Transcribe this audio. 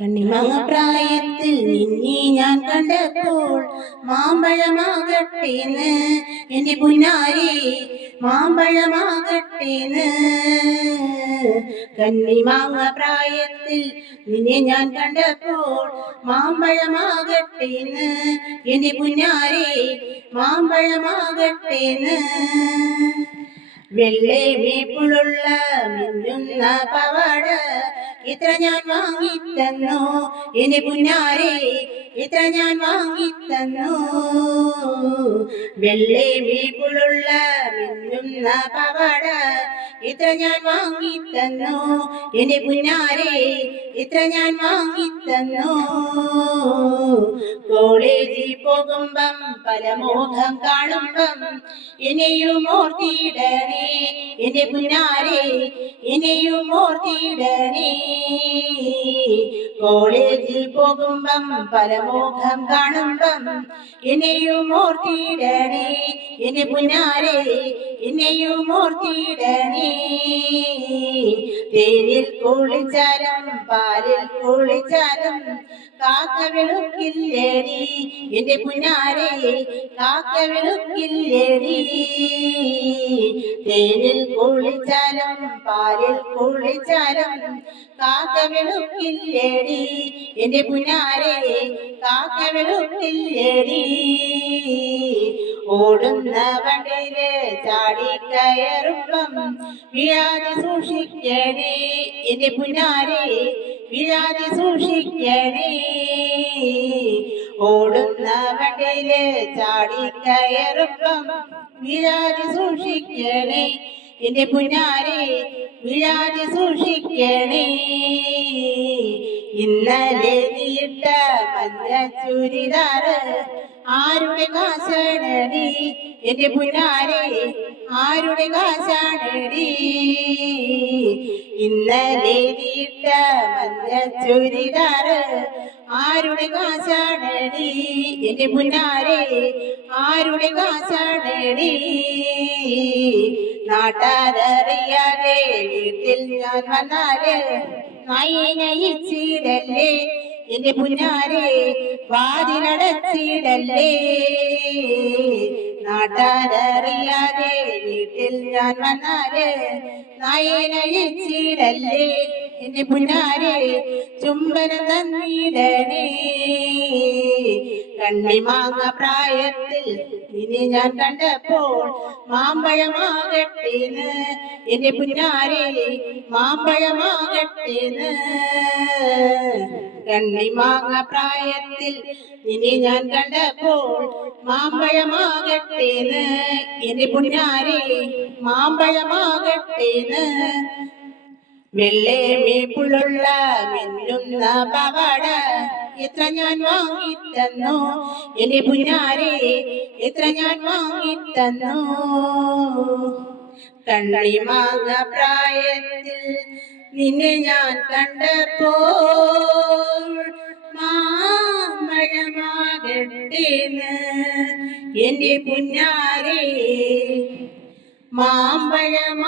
കണ്ണിമങ്ങ പ്രായത്തിൽ നിന്നെ ഞാൻ കണ്ടപ്പോൾ മാമ്പഴമാകട്ടേന്ന് എന്റെ പുന്നാരി മാമ്പഴമാകട്ടേന്ന്. കണ്ണിമാങ്ങ പ്രായത്തിൽ നിന്നെ ഞാൻ കണ്ടപ്പോൾ മാമ്പഴമാകട്ടേന്ന് എന്റെ പുന്നാരി മാമ്പഴമാകട്ടേന്ന്. വെള്ളേ മേപ്പുള്ള മിന്നുന്ന പവാട ഇത്ര ഞാൻ വാങ്ങിത്തന്നു എന്റെ പുന്നാരെ, ഇത്ര ഞാൻ വാങ്ങിത്തന്നു. വെള്ളേ മേപ്പുള്ള മിന്നുന്ന പവാട ഇത്ര ഞാൻ വാങ്ങിത്തന്നു എന്റെ പുന്നാരെ, ഇത്ര ഞാൻ വാങ്ങിത്തന്നു. കോളേജിൽ പോകുമ്പം പല മോഹം കാണുമ്പം എന്നെയും ഓർത്തിടണേ എന്റെ പുന്നാരെ, എന്നെയും ഓർത്തിടണേ. കോളേജിൽ പോകുമ്പം പല മോഹം കാണുമ്പം എന്നെയും ഓർത്തിടണേ എന്റെ പുന്നാരെ, എന്നെയും ഓർത്തിടണേ. തേനിൽ കുളിച്ചാലും പാലിൽ കുളിച്ചാലും കാക്ക വെളുക്കില്ലേടി എന്റെ പുന്നാരെ, കാക്ക വെളുക്കില്ലേടി. തേനിൽ കുളിച്ചാലും പാലിൽ കുളിച്ചാലും കാക്ക വെളുക്കില്ലേടി എന്റെ പുന്നാരെ, കാക്ക വെളുക്കില്ലേടി. ഓടുന്ന വണ്ടിയില് ചാടിക്കയറുമ്പം വീഴാതെ സൂക്ഷിക്കണേ എന്റെ പുന്നാരെ, വീഴാതെ സൂക്ഷിക്കണേ. ഓടുന്ന വണ്ടിയില് ചാടിക്കയറുമ്പം വീഴാതെ സൂക്ഷിക്കണേ എന്റെ പുന്നാരെ, വീഴാതെ സൂക്ഷിക്കണേ. ഇന്നലെ നീയിട്ട മഞ്ഞ ചുരിദാറ് ആരുടെ കാശാണടി എന്റെ പുന്നാരെ, ആരുടെ കാശാണടി. ഇന്നലെ നീയിട്ട മഞ്ഞ ചുരിദാറ് ആരുടെ കാശാണടി എന്റെ പുന്നാരെ, ആരുടെ കാശാണടി. നാട്ടാരറിയാതെ വീട്ടിൽ ഞാൻ വന്നാല് നയിച്ചിടല്ലേ എന്റെ പുന്നാരെ, വാതിലടച്ചിടല്ലേ. നാട്ടാരറിയാതെ വീട്ടിൽ ഞാൻ വന്നാല് നയിച്ചിടല്ലേ എന്റെ പുന്നാരെ, ചുംബനം തന്നിടണേ. കണ്ണിമാങ്ങ പ്രായത്തിൽ നിന്നെ ഞാൻ കണ്ടപ്പോൾ മാമ്പഴമാകട്ടേന്ന് എന്റെ പുന്നാരെ, മാമ്പഴമാകട്ടേന്ന്. കണ്ണിമാങ്ങ പ്രായത്തിൽ നിന്നെ ഞാൻ കണ്ടപ്പോൾ മാമ്പഴമാകട്ടേന്ന് എന്റെ പുന്നാരെ, മാമ്പഴമാകട്ടേന്ന്. വെള്ളേ മേപ്പുള്ള മിന്നുന്ന പവാട എത്ര ഞാൻ വാങ്ങിത്തന്നു എന്റെ പുന്നാരെ, എത്ര ഞാൻ വാങ്ങിത്തന്നു. കണ്ണിമാങ്ങ പ്രായത്തിൽ നിന്നെ ഞാൻ കണ്ടപ്പോൾ മാമ്പഴമാകട്ടേന്ന് എന്റെ പുന്നാരെ, മാമ്പഴമാകട്ടേന്ന്.